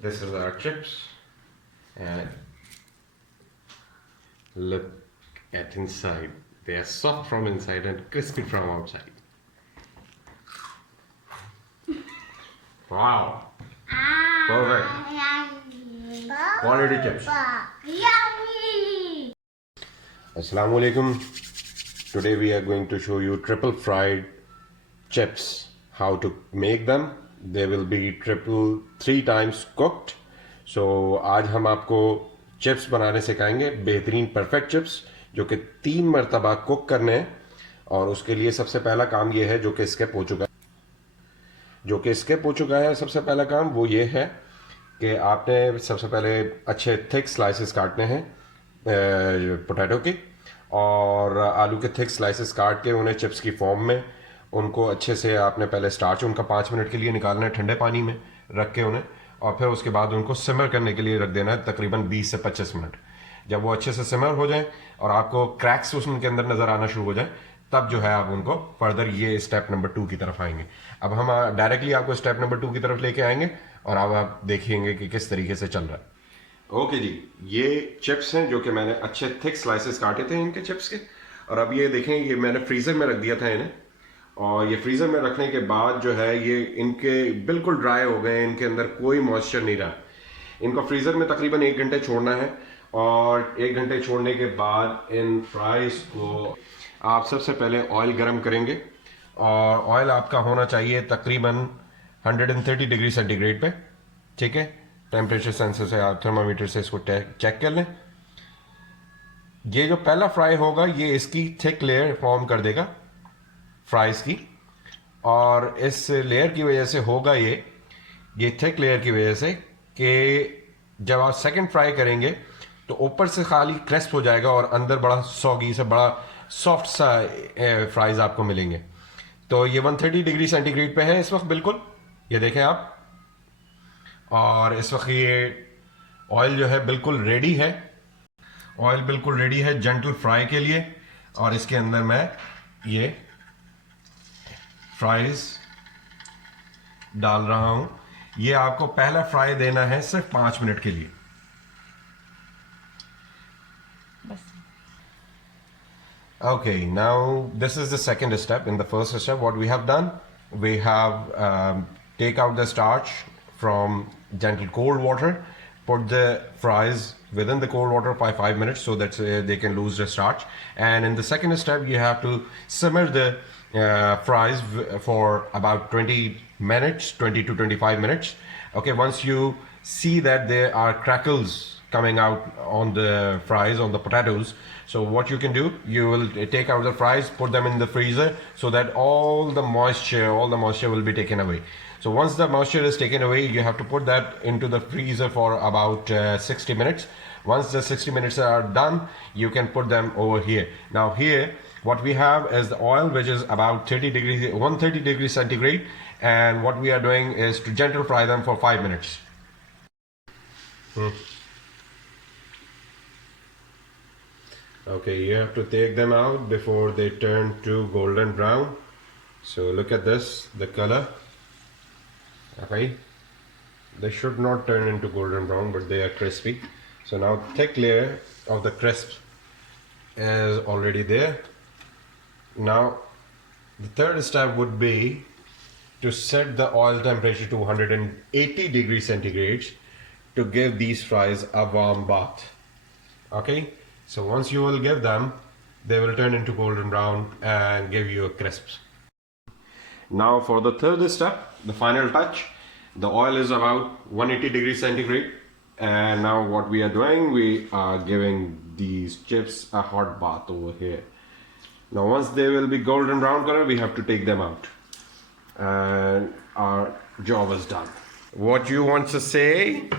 This is our chips, and look at inside. They are soft from inside and crispy from outside. Wow! Perfect. Quality chips. Assalamu alaikum. Today we are going to show you triple fried chips. How to make them? They will be triple 3 times cooked. So आज हम आपको चिप्स बनाने सिखाएंगे, बेहतरीन perfect chips जो कि 3 मरतबा कुक करने हैं. और उसके लिए सबसे पहला काम ये है जो कि स्किप हो चुका है. सबसे पहला काम वो ये है कि आपने सबसे पहले अच्छे थिक स्लाइसेस काटने हैं पोटैटो के, और आलू के थिक स्लाइसेस काट के उन्हें चिप्स की फॉर्म में उनको अच्छे से आपने पहले स्टार्च उनका 5 मिनट के लिए निकालना है ठंडे पानी में रख के उन्हें, और फिर उसके बाद उनको सिमर करने के लिए रख देना है तकरीबन 20 से 25 मिनट. जब वो अच्छे से सिमर हो जाए और आपको क्रैक्स उनके अंदर नज़र आना शुरू हो जाए, तब जो है आप उनको फर्दर ये स्टेप नंबर 2 की तरफ आएंगे. अब हम डायरेक्टली आपको स्टेप नंबर 2 की तरफ लेके आएंगे और अब आप देखेंगे कि किस तरीके से चल रहा है. ओके जी, ये चिप्स हैं जो कि मैंने अच्छे थिक स्लाइसेस काटे थे इनके चिप्स के, और अब ये देखें ये मैंने फ्रीज़र में रख दिया था इन्हें, और ये फ्रीज़र में रखने के बाद जो है ये इनके बिल्कुल ड्राई हो गए, इनके अंदर कोई मॉइस्चर नहीं रहा. इनको फ्रीज़र में तकरीबन 1 घंटे छोड़ना है, और 1 घंटे छोड़ने के बाद इन फ्राइज़ को आप सबसे पहले ऑयल गर्म करेंगे, और ऑयल आपका होना चाहिए तकरीबन 130 डिग्री सेंटीग्रेड पे. ठीक है, टेम्परेचर सेंसर से आप थर्मामीटर से इसको चेक कर लें. ये जो पहला फ्राई होगा ये इसकी थिक लेयर फॉर्म कर देगा फ्राइज़ की, और इस लेयर की वजह से होगा ये थिक लेयर की वजह से कि जब आप सेकंड फ्राई करेंगे तो ऊपर से खाली क्रिस्प हो जाएगा और अंदर बड़ा सॉगी से बड़ा सॉफ्ट सा फ्राइज़ आपको मिलेंगे. तो ये 130 डिग्री सेंटीग्रेड पे है इस वक्त बिल्कुल, ये देखें आप. और इस वक्त ये ऑयल जो है बिल्कुल रेडी है, ऑयल बिल्कुल रेडी है जेंटल फ्राई के लिए. और इसके अंदर मैं ये फ्राइज डाल रहा हूं. ये आपको पहला फ्राई देना है सिर्फ 5 मिनट के लिए. Okay, now this is the second step. In the first step, what we have done, we have take out the starch from gentle cold water, put the fries within the cold water by 5 minutes so that they can lose the starch. And in the second step, you have to simmer the fries for about 20 minutes, 20 to 25 minutes. Okay, once you see that there are crackles coming out on the fries, on the potatoes, so what you can do, you will take out the fries, put them in the freezer so that all the moisture will be taken away. So once the moisture is taken away, you have to put that into the freezer for about 60 minutes. Once the 60 minutes are done, you can put them over here. Now here, what we have is the oil, which is about 130 degrees centigrade, and what we are doing is to gentle fry them for 5 minutes. Okay, you have to take them out before they turn to golden brown. So look at this, the color. Okay, they should not turn into golden brown, but they are crispy. So now thick layer of the crisp is already there. Now the third step would be to set the oil temperature to 180 degrees centigrade to give these fries a warm bath. Okay, so once you will give them, they will turn into golden brown and give you a crisp. Now for the third step, the final touch, the oil is about 180 degrees centigrade, and now what we are doing, we are giving these chips a hot bath over here. Now once they will be golden brown color, we have to take them out, and our job is done. What you want to say?